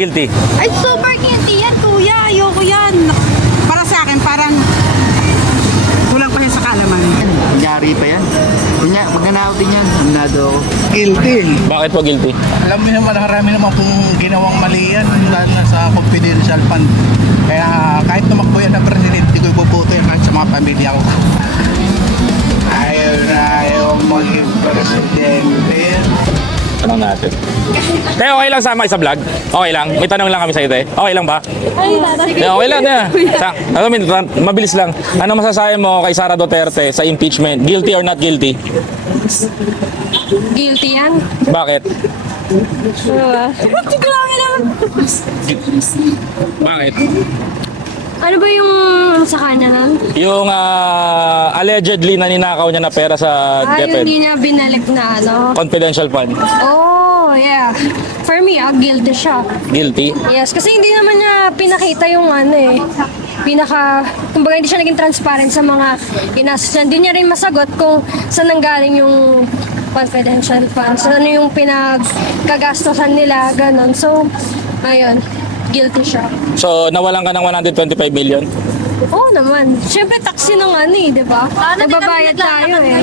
Guilty. Ay, super guilty yan, kuya. Ayoko yan. Para sa akin, parang kulang pa yan sa kaalaman. Nangyari pa yan. Kunya, pag nanakaw din yan, aminado ako. Guilty. Bakit po guilty? Alam mo naman, marami naman kung ginawang mali yan lalo na sa confidential fund. Kaya kahit tumakbo yan ng presidente, ko ibubuto yan kahit sa mga pamilya ko. Ayaw maging presidente. Tanong natin. Kaya okay lang sama sa vlog? Okay lang? May tanong lang kami sa te. Okay lang ba? Okay lang. Mabilis lang. Ano masasabi mo kay Sara Duterte sa impeachment? Guilty or not guilty? Guilty yan. Bakit? Tiglangan naman. Bakit? Ano ba yung sa kanya? Yung allegedly na ninakaw niya na pera sa Ay, DepEd. hindi niya binalik na ano. Confidential fund. Oh, yeah. For me, guilty siya. Guilty? Yes, kasi hindi naman niya pinakita yung ano eh. Kumbaga hindi siya naging transparent sa mga inastos niya. Hindi niya rin masagot kung saan nanggaling yung confidential funds. Ano yung pinagkagastosan nila, ganon. So, ayun, guilty siya. So, nawalan ka ng 125 million? Oo naman. Siyempre, taxi ng ano eh, di ba? Nagbabayad tayo eh.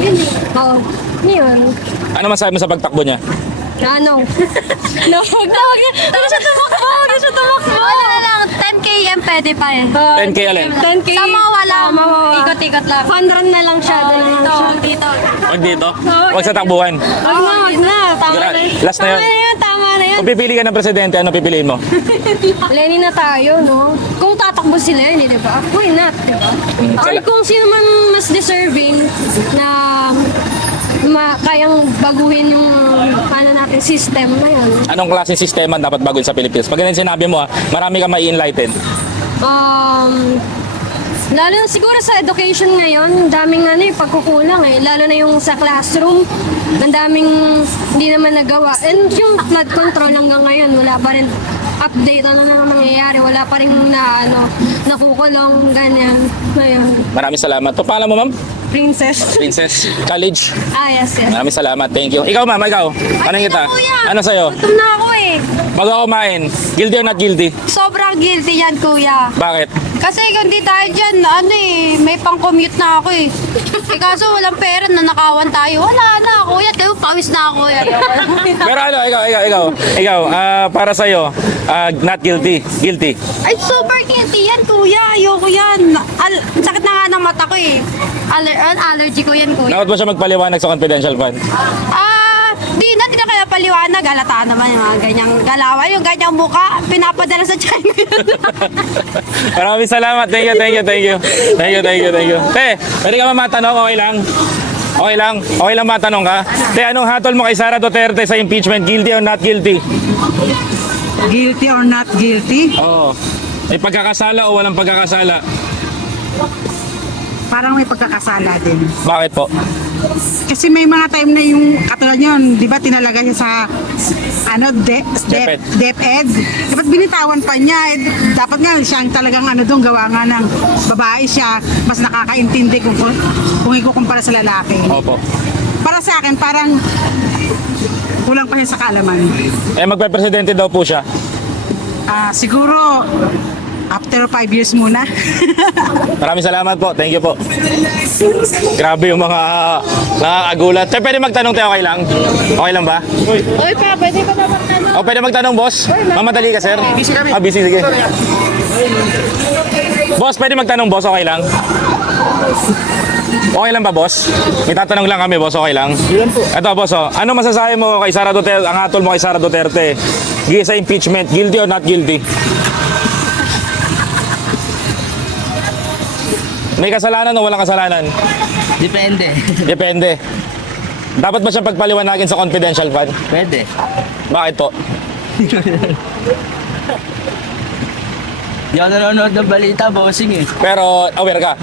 Oo. Yun. Ano masabi mo sa pagtakbo niya? Ano? No, huwag siya tumakbo. Huwag siya tumakbo. Wala lang. 10K yan pwede pa eh. 10K alin? 10K. Sama wala. Ikot-ikot lang. Fun run na lang siya. Dito. Huwag dito? Huwag sa takbuhan? Wag na. Tama na. Last na yun. Tama na yan. Kung pipili ka ng presidente, ano pipiliin mo? Lenny na tayo, no? Kung tatakbo si Lenny, di ba? Why not, di ba? Or kung sino man mas deserving na kayang baguhin yung natin system na yun. Anong klaseng sistema dapat baguhin sa Pilipinas? Pag ganun sinabi mo, marami ka mai-enlighten. Lalo na siguro sa education ngayon, daming pagkukulang eh. Lalo na yung sa classroom, ang daming hindi naman nagawa. And yung flood control hanggang ngayon, wala pa rin update ano na nangyayari. Wala pa rin nakukulong, ganyan. Ngayon. Maraming salamat. To, pala mo, ma'am? Princess. Princess College. Yes. Maraming salamat. Thank you. Ikaw, ma'am, ikaw. Anong kita? Ano sa'yo? Gutom na ako eh. Bago ako kumain, guilty or not guilty? Sobrang guilty yan, kuya. Bakit? Kasi kung di tayo dyan, may pang-commute na ako eh. Kaso walang pera, nanakawan tayo. Wala na, kuya. Kayo, pawis na ako. Pero ano, ikaw, para sa'yo, not guilty, guilty. Ay, super guilty yan, kuya. Ayoko yan. Sakit na nga ng mata ko eh. Allergy ko yan, kuya. Dapat ba siya magpaliwanag sa confidential fund? Di na kaya paliwanag. Galata naman yung mga ganyang galawan. Yung ganyang muka, pinapadala sa China. Maraming salamat. Thank you. Te, pwede ka matanong, okay lang? Okay lang matanong ka? Te, anong hatol mo kay Sara Duterte sa impeachment? Guilty or not guilty? Guilty or not guilty? Oo. May pagkakasala o walang pagkakasala? Parang may pagkakasala din. Bakit po? Kasi may mga time na yung katulad yun, di ba tinalaga niya sa DepEd. DepEd. Dapat binitawan pa niya. Dapat nga siyang talagang doon gawa nga ng babae siya. Mas nakakaintindi kung ikukumpara sa lalaki. Opo. Para sa akin, parang kulang pa yan sa kaalaman. Magpe-presidente daw po siya. Siguro, after 5 years muna. Maraming salamat po. Thank you po. Grabe yung mga nakakagulat. Te, pwede magtanong tayo, okay lang? Okay lang ba? Uy, pa, pwede pa naman tanong. O, pwede magtanong, boss? Mamadali ka, sir? Busy kami. Busy, sige. Boss, pwede magtanong, boss? Okay lang? Okay lang ba, boss? May tatanong lang kami, boss. Okay lang? Ito, boss, ano masasabi mo kay Sara Duterte, ang hatol mo kay Sara Duterte? Sa impeachment, guilty or not guilty? May kasalanan o walang kasalanan? Depende. Depende. Dapat ba siyang pagpaliwanagin sa confidential fund? Pwede. Bakit po? Di ako nanonood ng balita, bossing eh. Pero aware ka?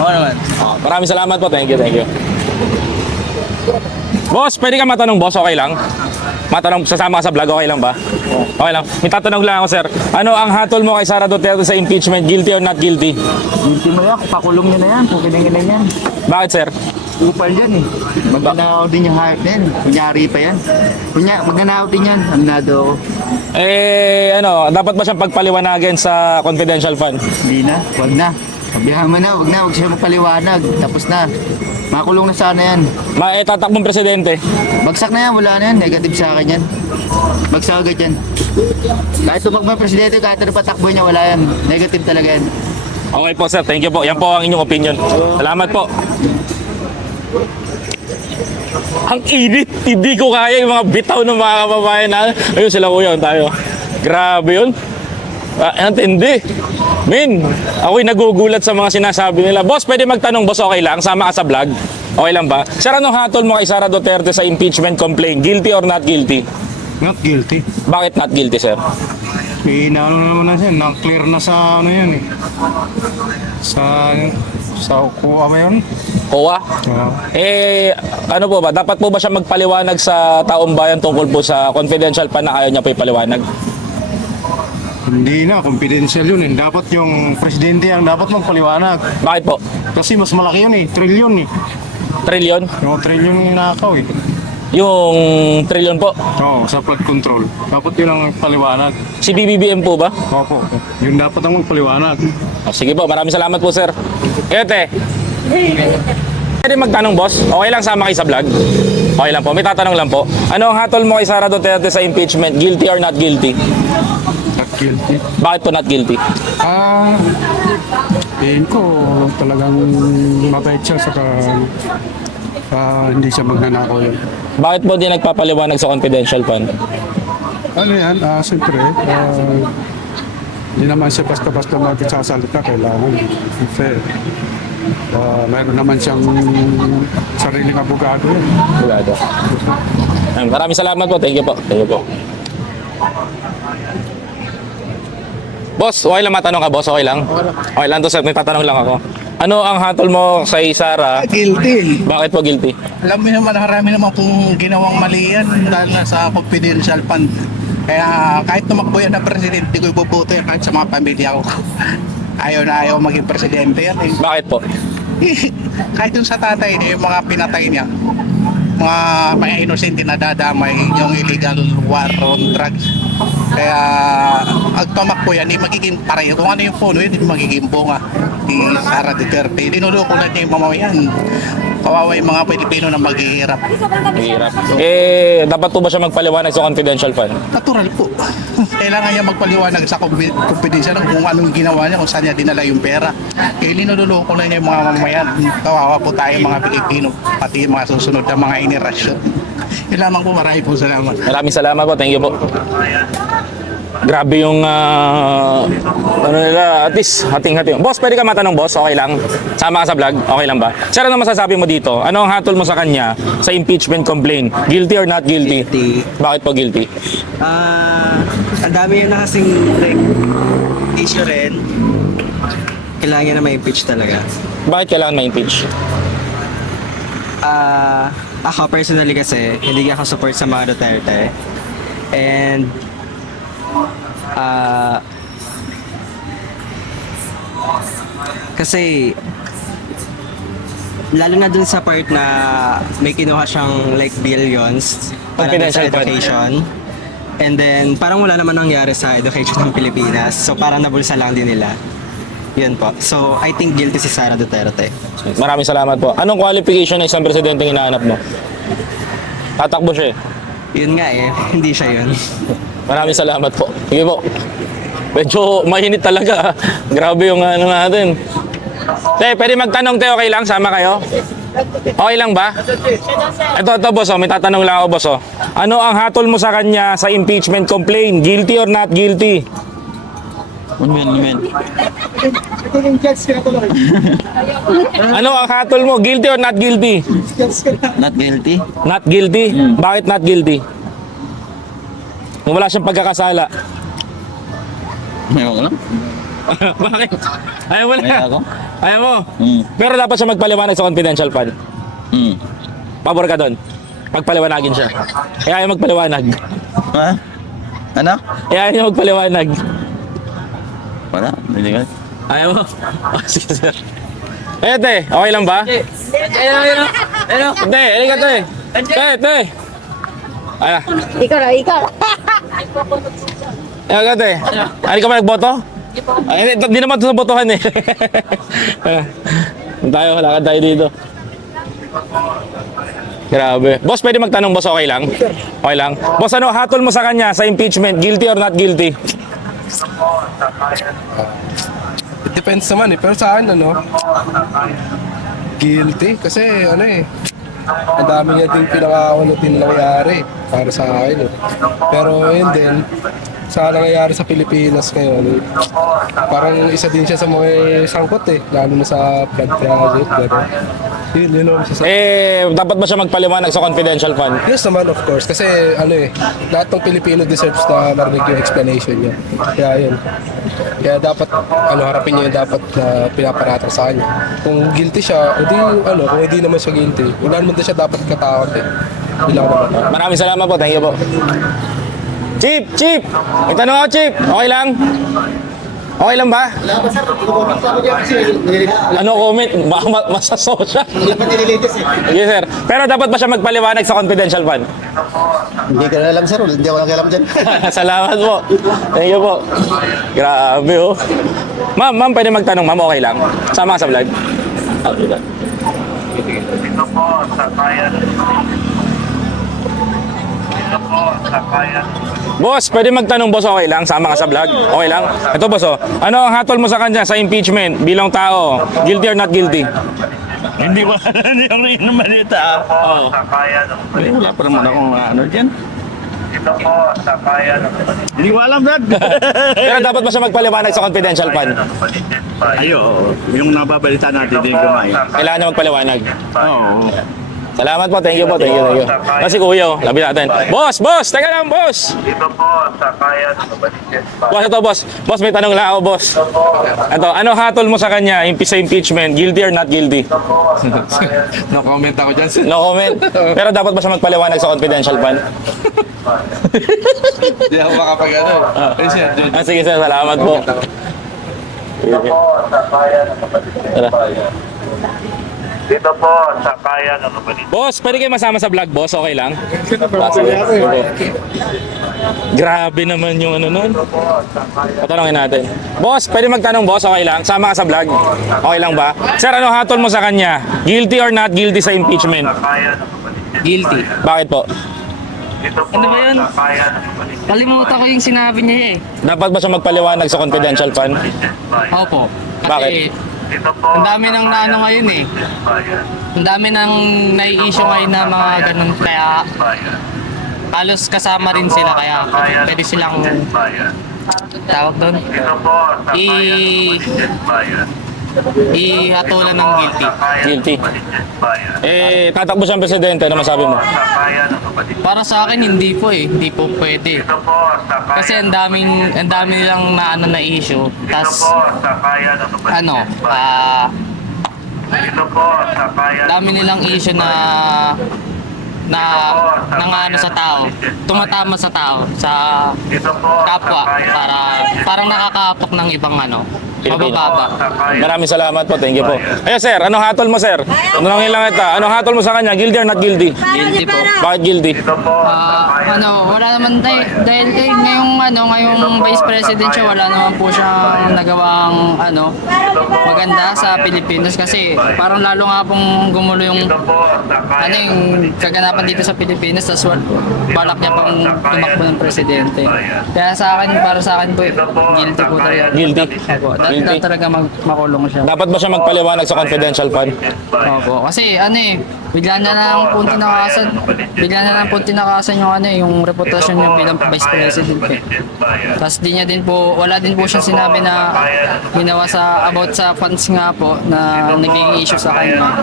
Oo naman. Maraming salamat po. Thank you. Boss, pwede ka matanong, boss? Okay lang? Matanong, sasama ka sa vlog, okay lang ba? Okay lang. May tatanong lang ako, sir. Ano ang hatol mo kay Sara Duterte sa impeachment? Guilty or not guilty? Guilty mo yan, kung pakulong niya na yan, kung kiningin na yan. Bakit, sir? kupal yan eh. Magnanakaw din yung hayop na yan. Kunyari pa yan. Magnanakaw din yan. Aminado ako. Dapat ba siyang pagpaliwanagan sa confidential fund? Hindi na. Wag na. Sabihan mo na. Wag siya magpaliwanag. Tapos na. Makulong na sana yan. Tatakbong presidente. Bagsak na yan. Wala na yan. Negative sa akin yan. Bagsak agad yan. Kahit tumakbo yung presidente, kahit ano patakbo niya, wala yan. Negative talaga yan. Okay po sir, thank you po. Yan po ang inyong opinion. Salamat po. Ang init, hindi ko kaya yung mga bitaw ng mga kababayan na. Ayun sila kuya, tayo. Grabe yun. Ang tindi. Min, ako'y nagugulat sa mga sinasabi nila. Boss, pwede magtanong, boss, okay lang? Sama ka sa vlog? Okay lang ba? Sir, anong hatol mo kay Sara Duterte sa impeachment complaint? Guilty or not guilty? Not guilty. Bakit not guilty, sir? Inaano naman na siya, na-clear na sa ano yan eh. Sa kuha ba yun? OWA? Ano po ba? Dapat po ba siya magpaliwanag sa taong bayan tungkol po sa confidential pa na ayaw niya po ipaliwanag? Hindi na, confidential yun eh. Dapat yung presidente ang dapat magpaliwanag. Bakit po? Kasi mas malaki yun eh, trilyon eh. Trillion? Yung trilyon yung nakakaw eh. Yung trillion po? Oo, sa flood control. Dapat yun ang paliwanag. Si BBBM po ba? Opo, yun dapat ang magpaliwanag. Sige po, maraming salamat po, sir. Ete, pwede magtanong, boss? Okay lang sama kayo sa vlog? Okay lang po, may tatanong lang po. Ano ang hatol mo kay Sara Duterte sa impeachment? Guilty or not guilty? Not guilty. Bakit po not guilty? Tingin ko talagang mabait siya saka hindi siya magnanakaw yun. Bakit po di nagpapaliwanag sa confidential fund? Ano yan, siyempre, hindi naman siya basta-basta magsasalita, kailangan fair. Mayroon naman siyang sariling abogado yun. Wala daw. Maraming salamat po. Thank you po. Thank you po. Boss, okay lang matanong ka, boss? Okay lang? Okay lang to, sir. May tatanong lang ako. Ano ang hatol mo sa Sara? Guilty. Bakit po guilty? Alam mo naman, marami naman kung ginawang mali yan dahil sa confidential fund. Kaya kahit tumakbo yan na presidente ko ibubuto yan kahit sa mga pamilya ko. Ayaw na ayaw maging presidente yan eh. Bakit po? Kahit yung sa tatay niya, yung mga pinatay niya, mga innocent na dadamay, yung illegal war on drugs. Kaya ang tumakbo yan, hindi magiging pareho. Kung ano yung puno yun, hindi magiging bunga ni Sara Duterte. Linuloko na niya yung mamayan. Kawawa yung mga Pilipino na maghihirap. Mahirap. Dapat po ba siya magpaliwanag sa confidential fund? Natural po. Kailangan niya magpaliwanag sa confidential kung anong ginawa niya, kung saan niya dinala yung pera. Kaya linuloko na niya yung mga mamayan. Kawawa po tayo mga Pilipino, pati yung mga susunod na mga inerasyon. Yun lamang po, marami po salamat. Maraming salamat po. Thank you po. Grabe yung ano nila, at least hating-hating. Boss, pwede ka matanong, boss? Okay lang? Sama ka sa vlog? Okay lang ba? Sir, ano masasabi mo dito? Ano ang hatol mo sa kanya sa impeachment complaint? Guilty or not guilty? Guilty. Bakit po guilty? Ang dami na kasing like issue rin. Kailangan niya na ma-impeach talaga. Bakit kailangan ma-impeach? Ako personally kasi, hindi ako support sa mga Duterte. And kasi lalo na dun sa part na may kinuha siyang like billions para Confidential sa education. And then parang wala naman nangyari sa education ng Pilipinas. So parang nabulsa lang din nila. Yun po. So I think guilty si Sara Duterte. Maraming salamat po. Anong qualification ng isang presidente hinahanap mo? Tatakbo siya eh. Yun nga eh, hindi siya yun. Maraming salamat po. Sige po. Medyo mainit talaga. Grabe yung ano natin. Te, pwede magtanong, te, okay lang? Sama kayo? Okay lang ba? Ito, boss, may tatanong lang ako, boss. Ano ang hatol mo sa kanya sa impeachment complaint? Guilty or not guilty? Ano ang hatol mo? Guilty or not guilty? Not guilty. Not guilty? Bakit not guilty? Kung wala siyang pagkakasala. Ayaw ko lang. Bakit? Ayaw mo na. Ayaw ko. Ayaw mo. Pero dapat siya magpaliwanag sa confidential fund. Pabor ka doon. Pagpaliwanagin siya. Kaya ayaw magpaliwanag. Ha? Ano? Kaya ayaw magpaliwanag. Wala. Hindi ka. Ayaw mo. Sige, sir. Te, okay lang ba? Te, halika te. Te. Ala. Ikaw. Halika te. Hindi ka ba nagboto? Ay, hindi naman ito nabotohan eh. Lakad tayo dito. Grabe. Boss, pwede magtanong, boss, okay lang? Okay lang. Boss, ano, hatol mo sa kanya sa impeachment, guilty or not guilty? It depends naman eh. Pero sa akin, guilty. Kasi ang dami niya din pinakakunot din nangyari para sa akin eh. Pero yun din, sa nangyayari sa Pilipinas ngayon, parang isa din siya sa mga sangkot eh. Lalo na sa blood project, gano'n. Yun ang masasabi. Dapat ba siya magpaliwanag sa confidential fund? Yes naman, of course. Kasi lahat ng Pilipino deserves na marinig yung explanation niya. Kaya yun. Kaya dapat, harapin niya yung dapat na pinaparata sa kanya. Kung guilty siya, kung hindi naman siya guilty, wala naman din siya dapat katakot eh. Bilang naman. Maraming salamat po. Thank you po. Chief! May tanong ako, Chief. Okay lang? Okay lang ba? Ano comment? Baka masasosya. Yes, sir. Pero dapat ba siya magpaliwanag sa confidential fund? Hindi ka na alam sir, hindi ako nakialam dyan. Salamat po. Thank you po. Grabe oh. Ma'am, pwede magtanong, ma'am, okay lang? Sama ka sa vlog? Boss, pwede magtanong, boss, okay lang? Sama ka sa vlog? Okay lang? Ito, boss, oh. Ano ang hatol mo sa kanya sa impeachment bilang tao? Guilty or not guilty? Hindi ba yung malita? Oo. Wala pa naman akong dyan. Hindi ko alam, Brad. Pero dapat ba siya magpaliwanag sa confidential fund? Ayo, yung nababalita natin din kumain. Kailangan niya magpaliwanag. Oo. Salamat po, thank you po, thank you. Kasi kuya, labi natin. Boss, teka lang, boss. Boss, ito, boss. Boss, may tanong lang ako, boss. Ito, ano hatol mo sa kanya sa impeachment? Guilty or not guilty? No comment ako dyan. No comment. Pero dapat ba siya magpaliwanag sa confidential fund? Hindi ako makapag-ano. Sige, sir, salamat po. Dito po sa kaya ng kapatid. Boss, pwede kayo masama sa vlog, boss? Okay lang? Grabe naman yung nun. Patanongin natin. Boss, pwede magtanong, boss? Okay lang? Sama ka sa vlog? Okay lang ba? Sir, ano hatol mo sa kanya? Guilty or not guilty sa impeachment? Guilty. Bakit po? Dito po Ano ba yun? sa kaya ng kapatid. Kalimutan ko yung sinabi niya eh. Dapat ba siya magpaliwanag sa confidential fund? Opo. Bakit? Dito po Ang dami ng naano ngayon eh. Ang dami ng nai-issue ngayon na mga ganun. Kaya halos kasama rin sila. Kaya pwede silang tawag doon. Dito po sa kaya ng kapatid. Ihatulan ng guilty. Guilty. Tatakbo siyang presidente. Ano masabi mo? Sa kaya ng kapatid. Para sa akin hindi po eh. Hindi po pwede. Dito po sa kaya. Kasi ang dami nilang na issue. Dito Tas po sa kaya ng kapatid. Dito po sa kaya. dami nilang issue na nangano sa tao, tumatama sa tao, sa Dito po kapwa, parang nakakapok ng ibang mabababa. Maraming salamat po. Thank you po. Ayun, sir. Ano hatol mo, sir? Tanongin lang kita. Ano hatol mo sa kanya? Guilty or not guilty? Guilty po. Bakit guilty? Wala naman dahil ngayong Vice President siya, wala naman po siyang nagawang maganda sa Pilipinas kasi parang lalo nga pong gumulo yung yung kaganapan dito sa Pilipinas, tas balak niya pang tumakbo ng presidente. Kaya para sa akin po, guilty po talaga. Guilty. Opo, dapat talaga makulong siya. Dapat ba siya magpaliwanag sa confidential fund? Opo, kasi bigla na lang po tinakasan yung reputasyon niya bilang Vice President eh. Tapos wala din po siya sinabi na ginawa about sa funds nga po na naging issue sa kanya.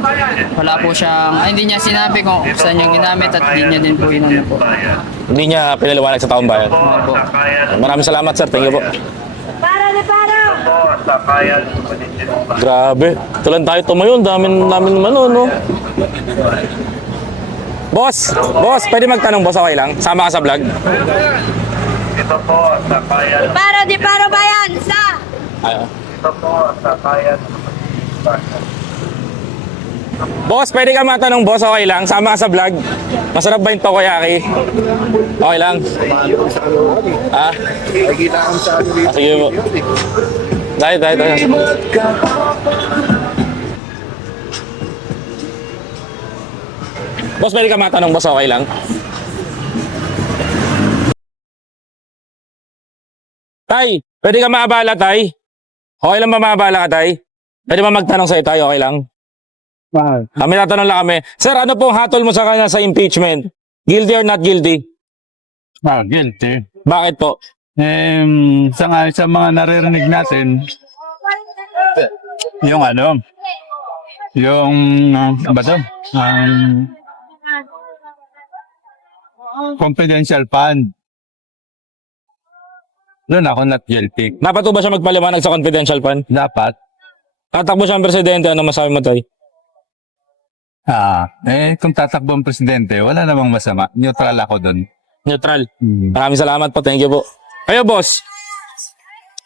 Wala po siyang, hindi niya sinabi kung saan yung ginamit at hindi niya din po po. Hindi niya pinaliwanag sa taong bayan. Opo. Maraming salamat, sir. Thank you po. Po sa kaya ng kapatid. Grabe. Ito lang tayo tumayo. Dami namin naman, no? Boss, pwede magtanong, boss, okay lang? Sama ka sa vlog? Dito po sa kaya. Paro bayan! Isa! Ayaw. Dito po sa kaya ng kapatid. Boss, pwede ka matanong, boss, okay lang? Sama ka sa vlog. Masarap ba yung takoyaki? Okay lang? Ah? Nakikita kami sa ano dito. Sige po. Dahil. Boss, pwede ka matanong, boss, okay lang? Tay, pwede ka maabala, tay? Okay lang ba maabala ka, tay? Pwede ba magtanong sa'yo, tay? Okay lang? Kami tatanong lang kami. Sir, ano pong hatol mo sa kanya sa impeachment? Guilty or not guilty? Guilty. Bakit po? Sa mga naririnig natin, yung ba to? Confidential fund. Doon ako not guilty. Dapat po ba siya magpaliwanag sa confidential fund? Dapat. Tatakbo siyang presidente, ano masabi mo, tay? Kung tatakbo ang presidente, wala namang masama. Neutral ako doon. Neutral. Maraming salamat po. Thank you po. Kayo, boss.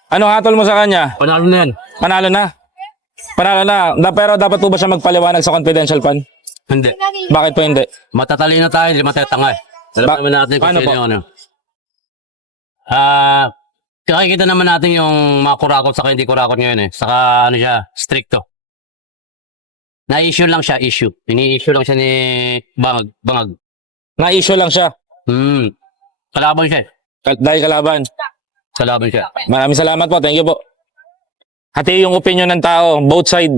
Ano hatol mo sa kanya? Panalo na yan. Panalo na. Panalo na. Pero dapat po ba siya magpaliwanag sa confidential fund? Hindi. Bakit po hindi? Matatalino tayo, hindi matatanga eh. Alam naman natin kung Paano sino po? yung ano. Nakikita naman natin yung mga kurakot saka hindi kurakot ngayon eh. Saka ano siya, stricto. Na-issue lang siya, issue. Ini-issue lang siya ni Bangag. Na-issue lang siya. Kalaban siya eh. Dahil kalaban. Kalaban siya. Maraming salamat po. Thank you po. Hati yung opinion ng tao. Both side.